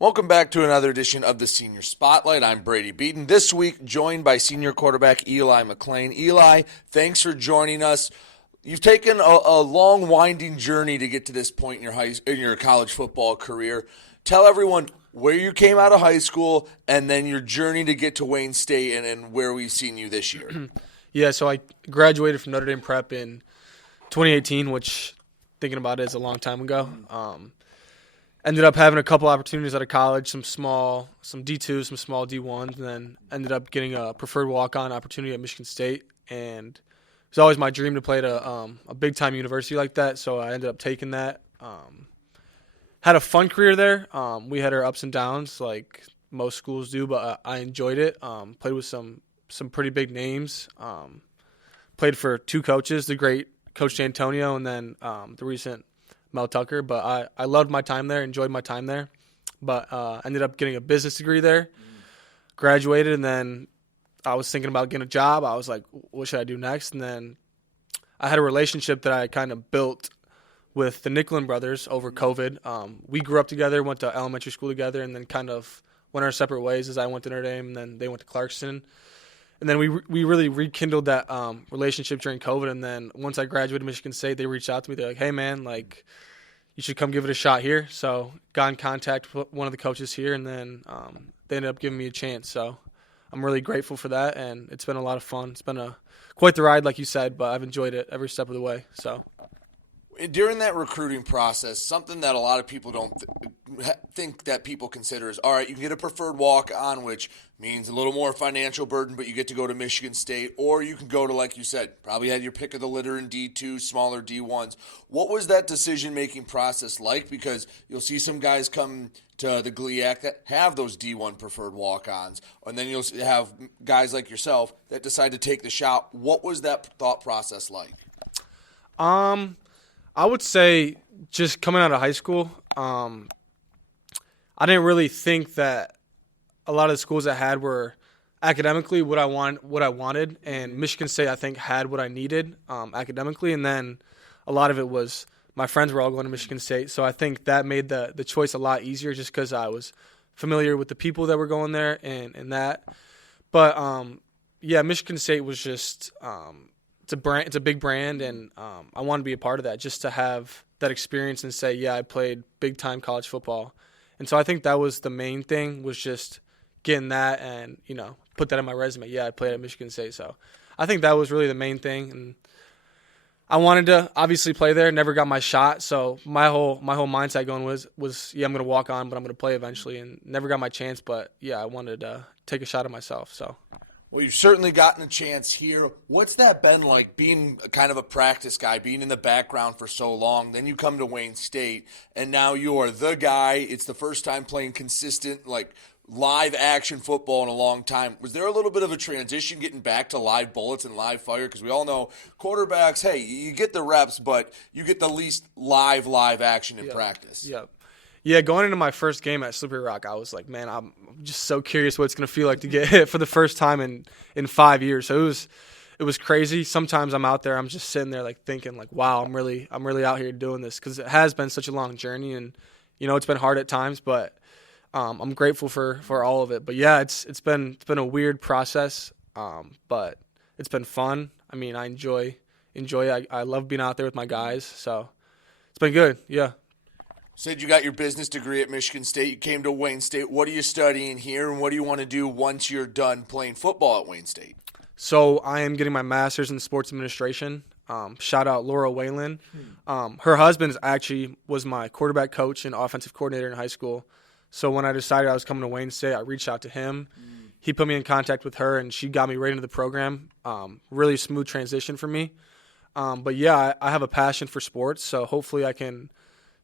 Welcome back to another edition of the Senior Spotlight. I'm Brady Beaton. This week, joined by senior quarterback Eli McLean. Eli, thanks for joining us. You've taken a long, winding journey to get to this point in your college football career. Tell everyone where you came out of high school and then your journey to get to Wayne State and where we've seen you this year. Yeah, so I graduated from Notre Dame Prep in 2018, which, thinking about it, is a long time ago. Ended up having a couple opportunities out of college, some D2s, some small D1s, and then ended up getting a preferred walk-on opportunity at Michigan State. And it was always my dream to play at a big-time university like that, so I ended up taking that. Had a fun career there. We had our ups and downs like most schools do, but I enjoyed it. Played with some pretty big names. Played for two coaches, the great Coach Antonio and then the recent Mel Tucker, but I loved my time there, enjoyed my time there, but ended up getting a business degree there, graduated, and then I was thinking about getting a job. I was like, what should I do next? And then I had a relationship that I kind of built with the Nicklin brothers over COVID. We grew up together, went to elementary school together, and then kind of went our separate ways as I went to Notre Dame, and then they went to Clarkson. And then we really rekindled that relationship during COVID. And then once I graduated Michigan State, they reached out to me. They're like, hey, man, like, you should come give it a shot here. So got in contact with one of the coaches here, and then they ended up giving me a chance. So I'm really grateful for that, and it's been a lot of fun. It's been quite the ride, like you said, but I've enjoyed it every step of the way. So during that recruiting process, something that a lot of people don't think that people consider is, all right, you can get a preferred walk-on, which means a little more financial burden, but you get to go to Michigan State, or you can go to, like you said, probably had your pick of the litter in D2, smaller D1s. What was that decision-making process like? Because you'll see some guys come to the GLIAC that have those D1 preferred walk-ons, and then you'll have guys like yourself that decide to take the shot. What was that thought process like? I would say just coming out of high school, I didn't really think that a lot of the schools I had were academically what I wanted, and Michigan State I think had what I needed academically, and then a lot of it was my friends were all going to Michigan State, so I think that made the choice a lot easier just because I was familiar with the people that were going there and that. But yeah, Michigan State was just it's a big brand, and I want to be a part of that just to have that experience and say, yeah, I played big-time college football. And so I think that was the main thing, was just getting that and, put that on my resume. Yeah, I played at Michigan State. So I think that was really the main thing. And I wanted to obviously play there, never got my shot. So my whole mindset going was yeah, I'm going to walk on, but I'm going to play eventually, and never got my chance. But, yeah, I wanted to take a shot at myself. So. Well, you've certainly gotten a chance here. What's that been like, being kind of a practice guy, being in the background for so long? Then you come to Wayne State, and now you're the guy. It's the first time playing consistent, like, live action football in a long time. Was there a little bit of a transition getting back to live bullets and live fire? Because we all know quarterbacks, hey, you get the reps, but you get the least live action in practice. Yep. Yeah, going into my first game at Slippery Rock, I was like, man, I'm just so curious what it's going to feel like to get hit for the first time in 5 years. So it was crazy. Sometimes I'm out there, I'm just sitting there like thinking like, wow, I'm really out here doing this, because it has been such a long journey, and it's been hard at times, but I'm grateful for all of it. But yeah, it's been a weird process, but it's been fun. I mean, I enjoy it. I love being out there with my guys, so it's been good. Yeah. Said you got your business degree at Michigan State. You came to Wayne State. What are you studying here, and what do you want to do once you're done playing football at Wayne State? So I am getting my master's in sports administration. Shout out Laura Whalen. Her husband actually was my quarterback coach and offensive coordinator in high school. So when I decided I was coming to Wayne State, I reached out to him. He put me in contact with her, and she got me right into the program. Really smooth transition for me. But yeah, I have a passion for sports, so hopefully I can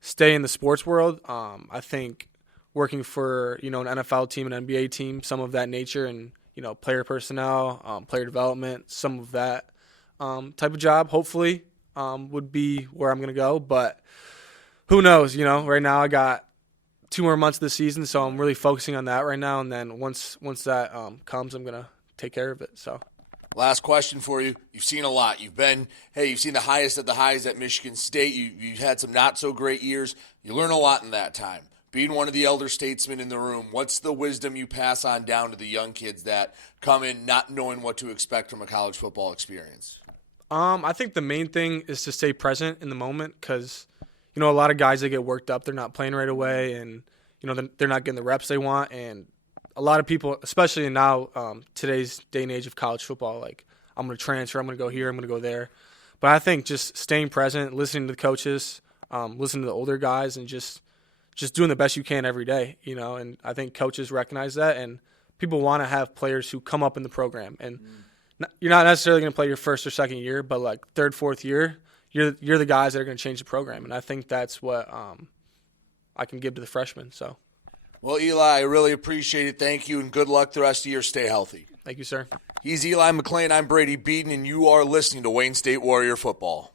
stay in the sports world. I think working for, an NFL team, an NBA team, some of that nature, and, player personnel, player development, some of that type of job, hopefully, would be where I'm going to go. But who knows, right now I got 2 more months of the season, so I'm really focusing on that right now. And then once that comes, I'm going to take care of it. So. Last question for you. You've seen a lot. You've seen the highest of the highs at Michigan State. You've had some not so great years. You learn a lot in that time. being one of the elder statesmen in the room, what's the wisdom you pass on down to the young kids that come in not knowing what to expect from a college football experience? I think the main thing is to stay present in the moment because, a lot of guys, they get worked up. They're not playing right away, and, they're not getting the reps they want. And a lot of people, especially in now, today's day and age of college football, like, I'm going to transfer, I'm going to go here, I'm going to go there. But I think just staying present, listening to the coaches, listening to the older guys, and just doing the best you can every day, And I think coaches recognize that, and people want to have players who come up in the program. And you're not necessarily going to play your first or second year, but like third, fourth year, you're the guys that are going to change the program. And I think that's what I can give to the freshmen. So, well, Eli, I really appreciate it. Thank you, and good luck the rest of the year. Stay healthy. Thank you, sir. He's Eli McLean. I'm Brady Beaton, and you are listening to Wayne State Warrior Football.